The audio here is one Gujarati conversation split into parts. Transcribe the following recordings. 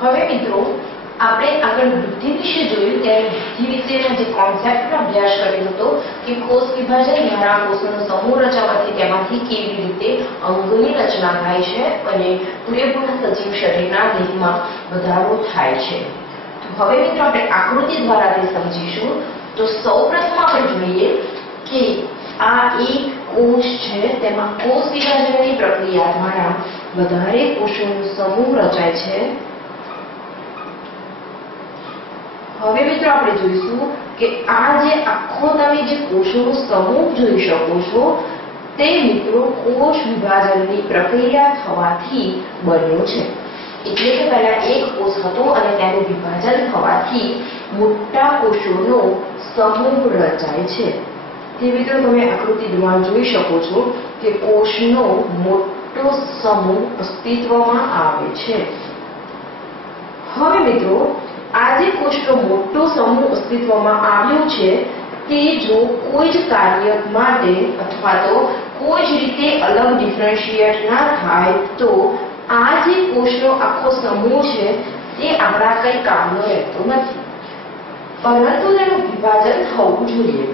હવે મિત્રો આપણે આગળ વૃદ્ધિ વિશે જોયું ત્યારે વૃદ્ધિ વિશેના જે કોન્સેપ્ટનો અભ્યાસ કર્યો હતો કે કોષ વિભાજન દ્વારા કોષોનો સમૂહ રચાવાથી તેમાંથી કેવી રીતે અંગોની રચના થાય છે અને પૂરેપૂરા સજીવ શરીરના દેહમાં વધારો થાય છે. તો હવે મિત્રો આપણે આકૃતિ દ્વારા તે સમજીશું. તો સૌપ્રથમ આપણે જોઈએ કે આ એક કોષ છે, તેમાં કોષ વિભાજનની પ્રક્રિયા દ્વારા વધારે કોષોનો સમૂહ રચાય છે. હવે મિત્રો આપણે જોઈશું કે આ જે આખો તમે જે કોષોનો સમૂહ જોઈ શકો છો તે મિત્રો કોષ વિભાજનની પ્રક્રિયા થવાથી બન્યો છે. એટલે કે પહેલા એક કોષ હતો અને તેનું વિભાજન થવાથી મોટા કોષોનો સમૂહ રચાય છે. તે મિત્રો તમે આકૃતિ દ્વારા જોઈ શકો છો કે કોષનો મોટો સમૂહ અસ્તિત્વમાં આવે છે. હવે મિત્રો આ જે કોષનો મોટો સમૂહ અસ્તિત્વમાં આવ્યો છે તે જો કોઈ જ કાર્ય માટે અથવા તો કોઈ જ રીતે અલગ ડિફરન્શિએટ ના થાય તો આ જે કોષનો આખો સમૂહ છે તે આપણા કઈ કામનો રહેતો નથી, પરંતુ તેનું વિભાજન થવું જોઈએ.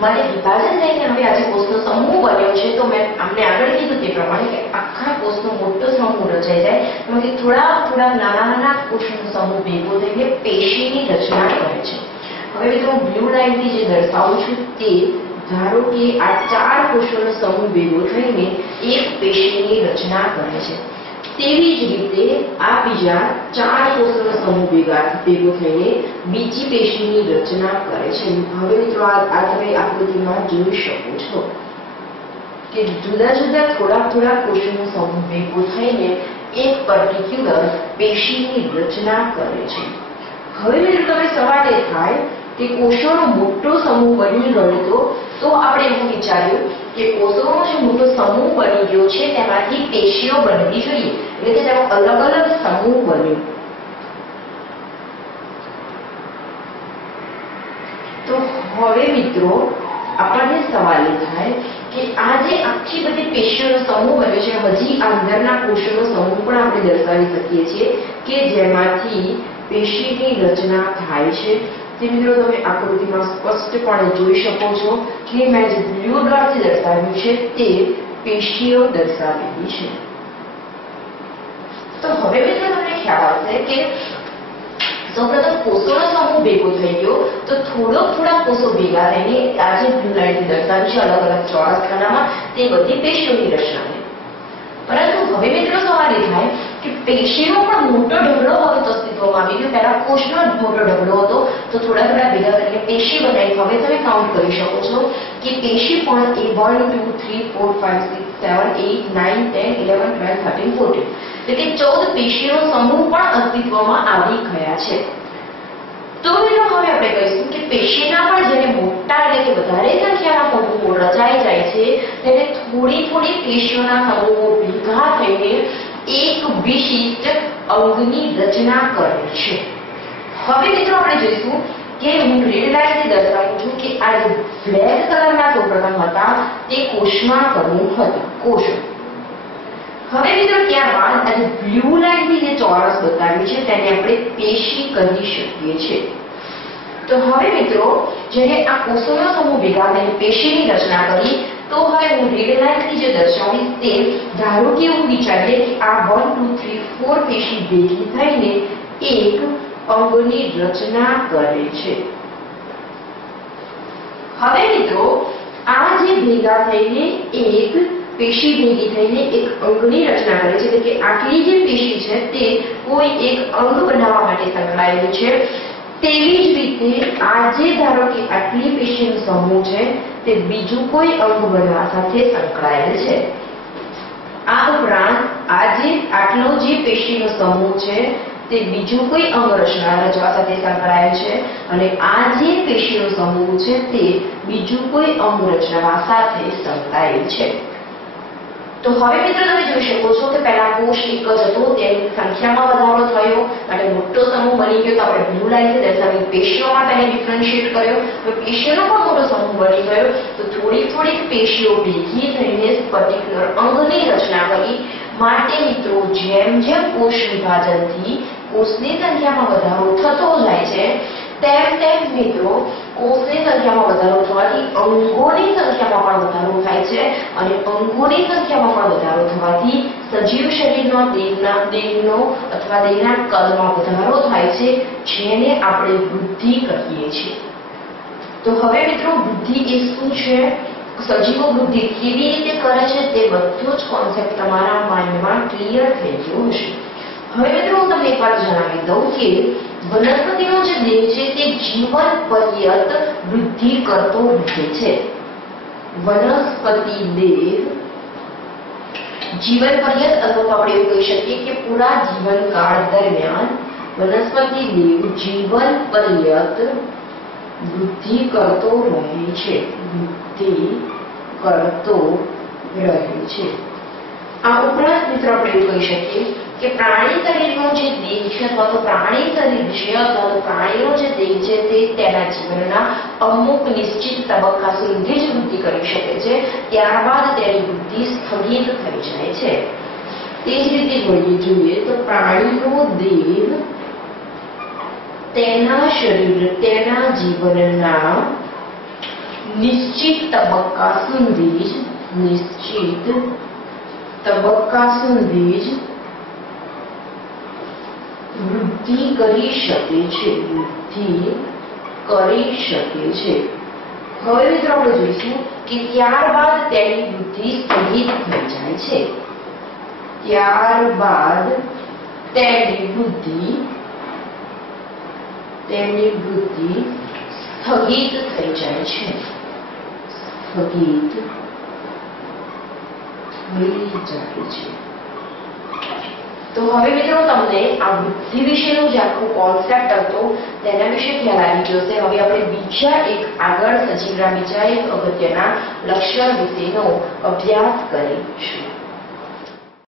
મને વિભાજન થઈને હવે આજે કોષનો સમૂહ બન્યો છે તો મેં આપણે આગળ કીધું તે પ્રમાણે કે આખા કોષનો મોટો સમૂહ રચાઈ જાય એમાંથી થોડા નાના કોષનો સમૂહ ભેગો થઈને પેશીની રચના કરે છે. હવે મિત્રો હું બ્લુ લાઇનથી જે દર્શાવું છું તે ધારો કે આ 4 કોષોનો સમૂહ ભેગો થઈને એક પેશીની રચના કરે છે. તેવી જ રીતે આ બીજા 4 કોષોનો સમૂહ ભેગો થઈને બીજી પેશીની રચના કરે છે. હવે મિત્રો આ તમે આકૃતિમાં જોઈ શકો છો કે જુદા જુદા થોડા કોષોનો સમૂહ ભેગો થઈને એક પર્ટિક્યુલર પેશીની રચના કરે છે. હવે મિત્રો તમે સવાલ એ થાય કે કોષોનો મોટો સમૂહ બની ગયો તો આપણે એવું વિચાર્યું કે કોષોનો જે મોટો સમૂહ બની ગયો છે તેમાંથી પેશીઓ બનવી જોઈએ, એટલે કે તેનો અલગ અલગ સમૂહ બન્યો. તો હવે મિત્રો આપણને સવાલ એ થાય કે આ જે આખી બધી પેશીઓનો સમૂહ બન્યો છે, હજી અંદરના કોષોનો સમૂહ પણ આપણે દર્શાવી શકીએ છીએ કે જેમાંથી પેશીની રચના થાય છે. તે મિત્રો તમે આકૃતિમાં સ્પષ્ટપણે જોઈ શકો છો કે મેં જે બ્લુ ડોટથી દર્શાવ્યું છે તે પેશીઓ દર્શાવેલી છે. તો હવે મિત્રો તમને ખ્યાલ આવશે કે સૌપ્રથમ કોષોનો સમૂહ ભેગો થઈ ગયો તો થોડા કોષો ભેગા થઈને આ જે બ્લુ લાઇનથી દર્શાવ્યું છે અલગ અલગ ચોરસ ખાનામાં તે બધી પેશીઓની રચના થઈ. પરંતુ હવે મિત્રો સવાલ એ થાય કે પેશીનો પણ મોટો ઢગલો હવે તો અસ્તિત્વમાં આવી ગયો. પહેલા કોષનો મોટો ઢગલો હતો તો થોડા ભેગા કરીને પેશી બનાવી. હવે તમે કાઉન્ટ કરી શકો છો કે પેશી પણ એ 1 2 3 4 5 6 7 8 9 10 11 12 13 14 એટલે કે 14 પેશીનો સમૂહ પણ અસ્તિત્વમાં આવી ગયા છે. તો મિત્રો હવે આપણે કહીશું કે પેશીના પણ જેને મોટા એટલે કે વધારે સંખ્યાના સમૂહો રચાઈ જાય છે તેને થોડી પેશીઓના સમૂહો ભેગા થઈને એક વિશિષ્ટ અંગની રચના કરે છે. હવે મિત્રો આપણે જોઈશું કે હું રેડ લાઇનથી દર્શાવું છું કે આ જે બ્લેક કલરના સૌપ્રથમ હતા તે કોષમાં સમૂહ હતા, કોષો. હવે મિત્રો ત્યારબાદ આ જે બ્લુ લાઇનથી જે ચોરસ બતાવ્યું છે તેને આપણે પેશી કહી શકીએ છીએ. તો હવે મિત્રો જ્યારે આ કોષોનો સમૂહ ભેગા થઈને પેશીની રચના કરી તો હવે હું રેડ લાઇનથી જે દર્શાવીશ તે ધારો કે એવું વિચારીએ કે આ 1 2 3 4 પેશી ભેગી થઈને એક અંગની રચના કરે છે. હવે મિત્રો આ જે ભેગા થઈને એક પેશી ભેગી થઈને એક અંગની રચના કરે છે, એટલે કે આટલી જે પેશી છે તે કોઈ એક અંગ બનાવવા માટે સંકળાયેલી છે. તેવી જ રીતે આ જે ધારો કે આટલી પેશીનો સમૂહ છે તે બીજું કોઈ અંગ બનવા સાથે સંકળાયેલ છે. આ ઉપરાંત આટલો જે પેશીનો સમૂહ છે તે બીજું કોઈ અંગ રચવા સાથે સંકળાયેલ છે અને આ જે પેશીનો સમૂહ છે તે બીજું કોઈ અંગ રચવા સાથે સંકળાયેલ છે. તો હવે મિત્રો તમે જોઈ શકો છો કે પહેલા કોષ એક જ હતો તેની સંખ્યામાં વધારો થયો અને મોટો સમૂહ બની ગયો. તો આપણે બ્લુ લાઇનથી દર્શાવી પેશીઓમાં તેને ડિફરન્શિએટ કર્યો. તો પેશીઓનો પણ મોટો સમૂહ બની ગયો તો થોડીક પેશીઓ ભેગી થઈને પર્ટિક્યુલર અંગની રચના કરી માટે મિત્રો જેમ જેમ કોષ વિભાજનથી કોષની સંખ્યામાં વધારો થતો જાય છે તેમ તેમ મિત્રો કોષની સંખ્યામાં વધારો થવાથી અંગોની સંખ્યામાં પણ વધારો થાય છે અને અંગોની સંખ્યામાં પણ વધારો થવાથી સજીવ શરીરનો દેહનો અથવા દેહના કદમાં વધારો થાય છે જેને આપણે વૃદ્ધિ કહીએ છીએ। તો હવે મિત્રો વૃદ્ધિ એ શું છે, સજીવો વૃદ્ધિ કેવી રીતે કરે છે તે બધો જ કોન્સેપ્ટ તમારા માઇન્ડમાં ક્લિયર થઈ ગયો હશે। હવે મિત્રો હું તમને એક વાત જણાવી દઉં કે વનસ્પતિનો જે દેહ છે તે જીવન પર્યંત વૃદ્ધિ કરતો રહે છે। વનસ્પતિ દેહ જીવન પર્યંત અથવા આપણે એવું કહી શકીએ કે પૂરા જીવનકાળ દરમિયાન વનસ્પતિ દેહ જીવન પર્યંત વૃદ્ધિ કરતો રહે છે। વૃદ્ધિ કરતો રહે છે। આ ઉપરાંત મિત્રો આપણે એવું કહી શકીએ કે પ્રાણી શરીરનો જે દેહ છે અથવા તો પ્રાણી શરીર છે અથવા તો પ્રાણીનો જે દેહ છે તે તેના જીવનના અમુક નિશ્ચિત તબક્કા સુધી જ વૃદ્ધિ કરી શકે છે, ત્યારબાદ તેની વૃદ્ધિ સ્થગિત થઈ જાય છે। તે જ રીતે જોઈએ તો પ્રાણીનો દેહ તેના શરીર તેના જીવનના નિશ્ચિત તબક્કા સુધી જ વૃદ્ધિ કરી શકે છે। હવે મિત્રો આપણે જોઈશું કે ત્યારબાદ તેની વૃદ્ધિ સ્થગિત થઈ જાય છે। ત્યારબાદ તેની વૃદ્ધિ સ્થગિત થઈ જાય છે। તો હવે મિત્રો તમને આ વૃદ્ધિ વિશેનો જે આખો કોન્સેપ્ટ હતો તેના વિશે ખ્યાલ આવી ગયો છે। હવે આપણે બીજા એક અગત્યના લક્ષણ વિશેનો અભ્યાસ કરીશું।